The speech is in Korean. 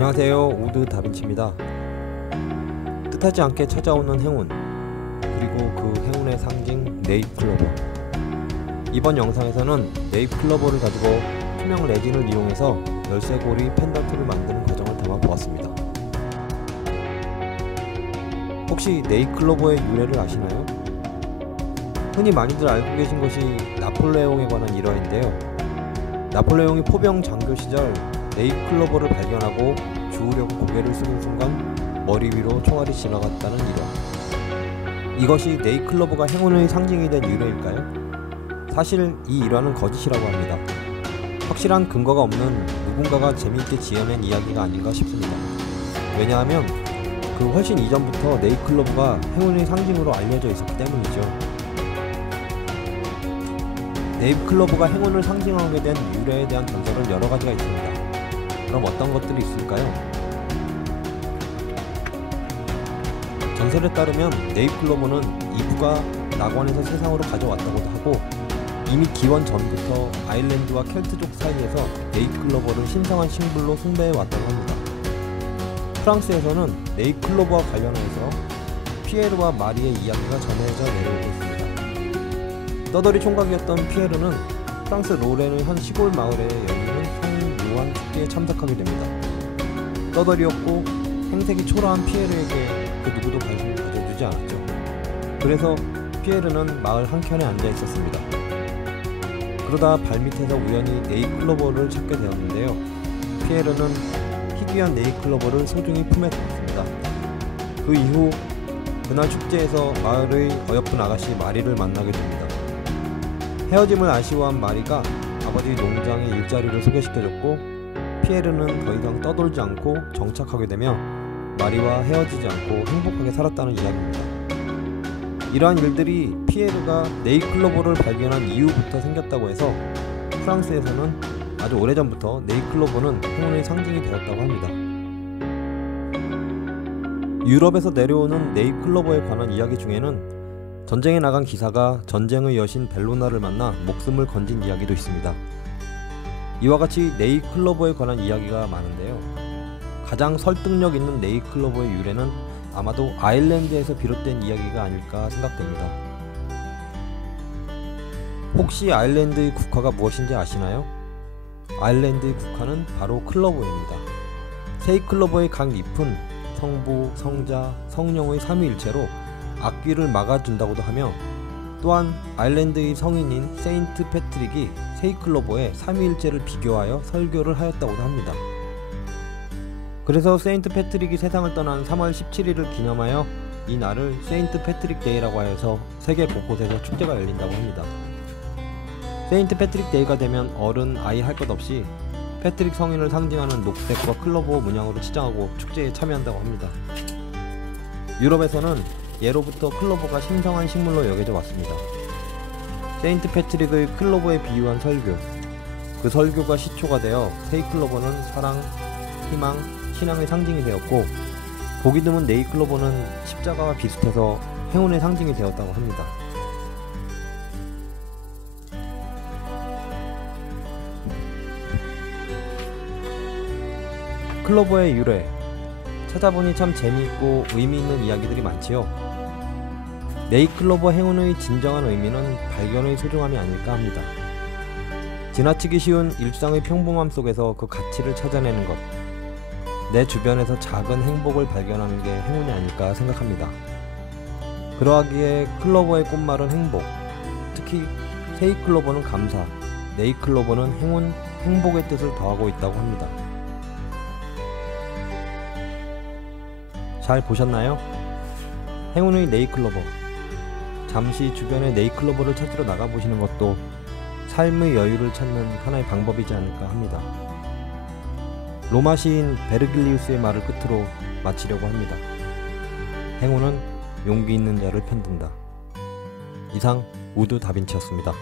안녕하세요, 우드 다빈치입니다. 뜻하지 않게 찾아오는 행운, 그리고 그 행운의 상징 네잎클로버. 이번 영상에서는 네잎클로버를 가지고 투명 레진을 이용해서 열쇠고리 펜던트를 만드는 과정을 담아보았습니다. 혹시 네잎클로버의 유래를 아시나요? 흔히 많이들 알고 계신 것이 나폴레옹에 관한 일화인데요. 나폴레옹이 포병 장교 시절 네잎클로버를 발견하고 주우려고 고개를 숙인 순간 머리 위로 총알이 지나갔다는 일화. 이것이 네잎클로버가 행운의 상징이 된 유래일까요? 사실 이 일화는 거짓이라고 합니다. 확실한 근거가 없는 누군가가 재미있게 지어낸 이야기가 아닌가 싶습니다. 왜냐하면 그 훨씬 이전부터 네잎클로버가 행운의 상징으로 알려져 있었기 때문이죠. 네잎클로버가 행운을 상징하게 된 유래에 대한 전설은 여러 가지가 있습니다. 그럼 어떤 것들이 있을까요? 전설에 따르면 네잎클로버는 이브가 낙원에서 세상으로 가져왔다고도 하고, 이미 기원 전부터 아일랜드와 켈트족 사이에서 네잎클로버를 신성한 싱글로 숭배해 왔다고 합니다. 프랑스에서는 네잎클로버와 관련해서 피에르와 마리의 이야기가 전해져 내려오고 있습니다. 떠돌이 총각이었던 피에르는 프랑스 로렌의 한 시골 마을에 열리는 성묘한 축제에 참석하게 됩니다. 떠돌이였고 행색이 초라한 피에르에게 그 누구도 관심을 가져주지 않았죠. 그래서 피에르는 마을 한켠에 앉아 있었습니다. 그러다 발밑에서 우연히 네잎클로버를 찾게 되었는데요. 피에르는 희귀한 네잎클로버를 소중히 품에 담았습니다. 그 이후 그날 축제에서 마을의 어여쁜 아가씨 마리를 만나게 됩니다. 헤어짐을 아쉬워한 마리가 아버지 농장의 일자리를 소개시켜줬고, 피에르는 더 이상 떠돌지 않고 정착하게 되며 마리와 헤어지지 않고 행복하게 살았다는 이야기입니다. 이러한 일들이 피에르가 네잎클로버를 발견한 이후부터 생겼다고 해서 프랑스에서는 아주 오래전부터 네잎클로버는 행운의 상징이 되었다고 합니다. 유럽에서 내려오는 네잎클로버에 관한 이야기 중에는 전쟁에 나간 기사가 전쟁의 여신 벨로나를 만나 목숨을 건진 이야기도 있습니다. 이와 같이 네잎클로버에 관한 이야기가 많은데요. 가장 설득력 있는 네잎클로버의 유래는 아마도 아일랜드에서 비롯된 이야기가 아닐까 생각됩니다. 혹시 아일랜드의 국화가 무엇인지 아시나요? 아일랜드의 국화는 바로 클로버입니다. 세잎클로버의 각 잎은 성부, 성자, 성령의 삼위일체로 악귀를 막아준다고도 하며, 또한 아일랜드의 성인인 세인트 패트릭이 세잎클로버의 삼위일체를 비교하여 설교를 하였다고도 합니다. 그래서 세인트 패트릭이 세상을 떠난 3월 17일을 기념하여 이 날을 세인트 패트릭 데이라고 하여서 세계 곳곳에서 축제가 열린다고 합니다. 세인트 패트릭 데이가 되면 어른, 아이 할 것 없이 패트릭 성인을 상징하는 녹색과 클로버 문양으로 치장하고 축제에 참여한다고 합니다. 유럽에서는 예로부터 클로버가 신성한 식물로 여겨져 왔습니다. 세인트 패트릭의 클로버에 비유한 설교, 그 설교가 시초가 되어 세잎클로버는 사랑, 희망, 신앙의 상징이 되었고, 보기 드문 네잎클로버는 십자가와 비슷해서 행운의 상징이 되었다고 합니다. 클로버의 유래, 찾아보니 참 재미있고 의미있는 이야기들이 많지요. 네잎클로버 행운의 진정한 의미는 발견의 소중함이 아닐까 합니다. 지나치기 쉬운 일상의 평범함 속에서 그 가치를 찾아내는 것, 내 주변에서 작은 행복을 발견하는 게 행운이 아닐까 생각합니다. 그러하기에 클로버의 꽃말은 행복, 특히 세잎클로버는 감사, 네잎클로버는 행운, 행복의 뜻을 더하고 있다고 합니다. 잘 보셨나요? 행운의 네잎클로버. 잠시 주변의 네잎클로버를 찾으러 나가보시는 것도 삶의 여유를 찾는 하나의 방법이지 않을까 합니다. 로마 시인 베르길리우스의 말을 끝으로 마치려고 합니다. 행운은 용기 있는 자를 편든다. 이상 우드 다빈치였습니다.